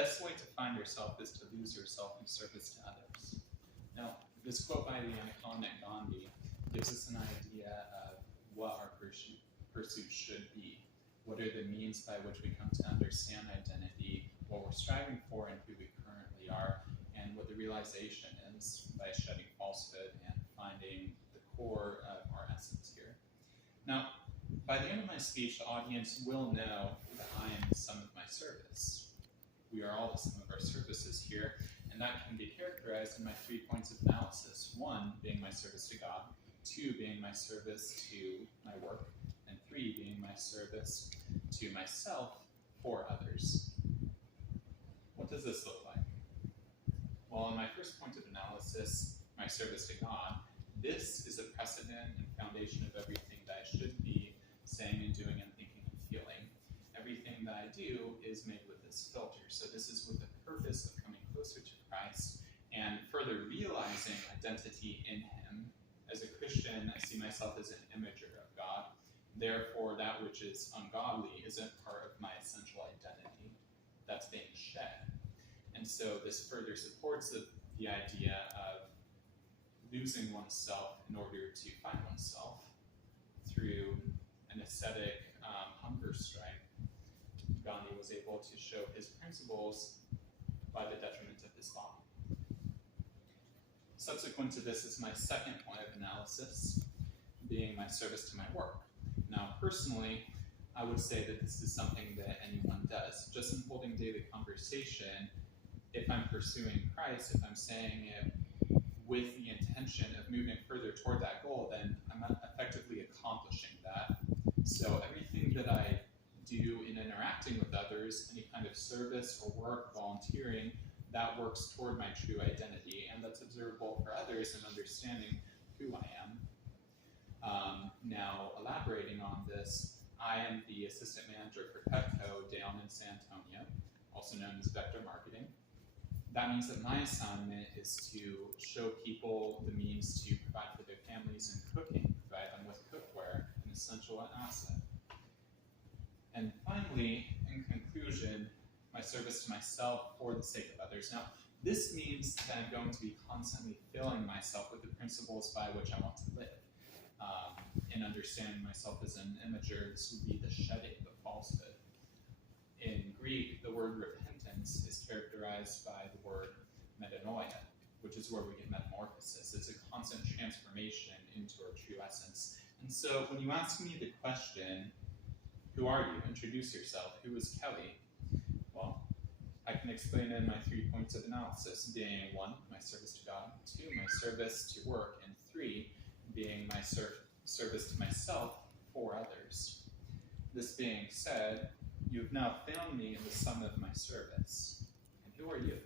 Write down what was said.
best way to find yourself is to lose yourself in service to others. Now, this quote by the iconic Gandhi gives us an idea of what our pursuit should be. What are the means by which we come to understand identity, what we're striving for and who we currently are, and what the realization is by shedding falsehood and finding the core of our essence here. Now, by the end of my speech, the audience will know that I am the sum of my service. We are all the sum of our services here, and that can be characterized in my 3 points of analysis. 1 being my service to God, 2 being my service to my work, and 3 being my service to myself for others. What does this look like? Well, in my first point of analysis, my service to God, this is a precedent and foundation of everything that I should be saying and doing and thinking and feeling. Everything that I do is made with this filter. So this is with the purpose of coming closer to Christ and further realizing identity in Him. As a Christian, I see myself as an imager of God. Therefore, that which is ungodly isn't part of my essential identity. That's being shed. And so this further supports the idea of losing oneself in order to find oneself through an ascetic hunger strike. Gandhi was able to show his principles by the detriment of his body. Subsequent to this is my second point of analysis, being my service to my work. Now, personally, I would say that this is something that anyone does. Just in holding daily conversation, if I'm pursuing Christ, if I'm saying it with the intention of moving further toward that goal, then I'm effectively accomplishing that. So everything that I do in interacting with others, any kind of service or work, volunteering, that works toward my true identity, and that's observable for others in understanding who I am. Now, elaborating on this, I am the assistant manager for Petco down in San Antonio, also known as Vector Marketing. That means that my assignment is to show people the means to provide for their families in cooking, provide them with cookware, an essential asset. And finally, in conclusion, my service to myself for the sake of others. Now, this means that I'm going to be constantly filling myself with the principles by which I want to live. In understanding myself as an imager, this would be the shedding of falsehood. In Greek, the word repentance is characterized by the word metanoia, which is where we get metamorphosis. It's a constant transformation into our true essence. And so when you ask me the question, who are you? Introduce yourself. Who is Kelly? Well, I can explain it in my 3 points of analysis, being 1, my service to God, 2, my service to work, and 3, being my service to myself for others. This being said, you've now found me in the sum of my service. And who are you?